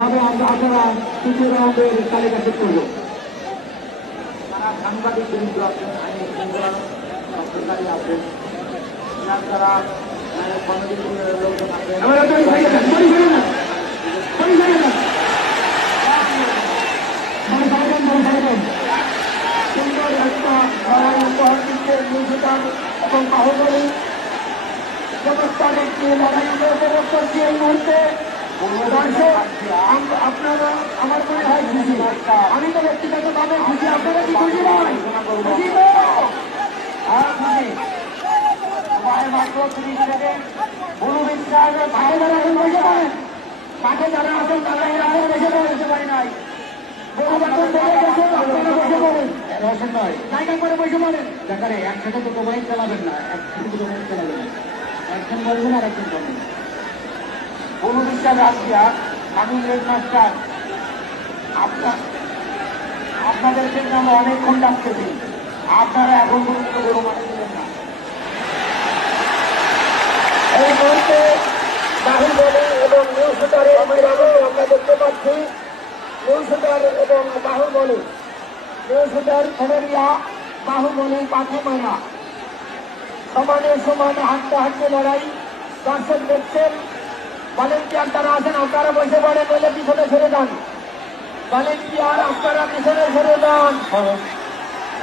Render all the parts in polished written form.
আপনারা তৃতীয় রাউন্ডের তালিকা শেষ করব। যারা সাংবাদিক বৃন্দ আছেন, আইন শৃঙ্খলা রক্ষাকারী আছেন, যারা লোকজন আছেন, সুন্দর একটা লড়াই উপহার দিচ্ছে নিউজিল্যান্ড এবং বাহুবলী চমৎকার একটি লড়াই উপভোগ করছি এই মুহূর্তে। আপনারা আমার মনে হয় খুশি, আমি তো ব্যক্তিগতভাবে খুশি, আপনারা কি খুশি নয়? খুশি তো? হ্যাঁ খুশি। মাত্র 30 সেকেন্ড। গুরু বিশ্বাস ভাই যারা এখন বসে পড়েন, মাঠে যারা আছেন তারা এর আগে বসে পড়েছে পারি নাই। গরু বাছুর চলে গেছে, আপনারা বসে পড়েন। রসেন নয় জায়গা করে বসে পড়েন। দেখারে একসাথে তো তোমায় চালাবেন না, একসাথে তোমায় চালাবেন না, একজন বলবেন আর একজন বলবেন। গুরু বিশ্বাস রাশিয়া আমি মাস্টার আপনাদেরকে আমরা অনেকক্ষণ ডাকতেছি, আপনারা এখন পর্যন্ত গরু মাঠে দিলেন না। এই মুহূর্তে বাহুবলী এবং নিউ শুটারের আমরা দেখতে পাচ্ছি নিউ শুটার এবং বাহুবলী, নিউ শুটার খবরিয়া, বাহুবলী পাখিমানা সমানে সমানে হাঁটতে হাঁটতে লড়াই। দর্শক দেখছেন, ভলেন্টিয়ার যারা আছেন আপনারা বসে পড়েন, বলে পিছনে সরে যান। ভলেন্টিয়ার আপনারা পিছনে সরে যান।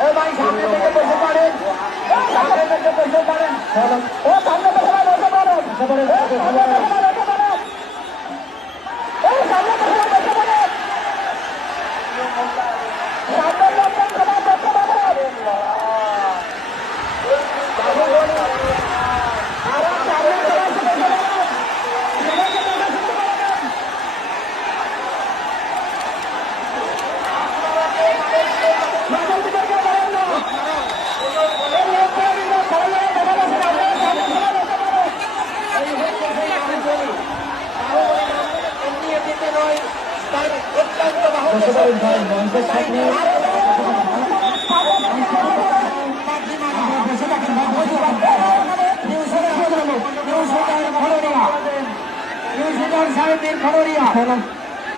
ও ভাই সামনে থেকে বসে পড়েন, সামনে থেকে বসে পড়েন, ও সামনে থেকে বসে পড়েন, সামনে থেকে বসে পড়েন। সাহেবের খবরিয়া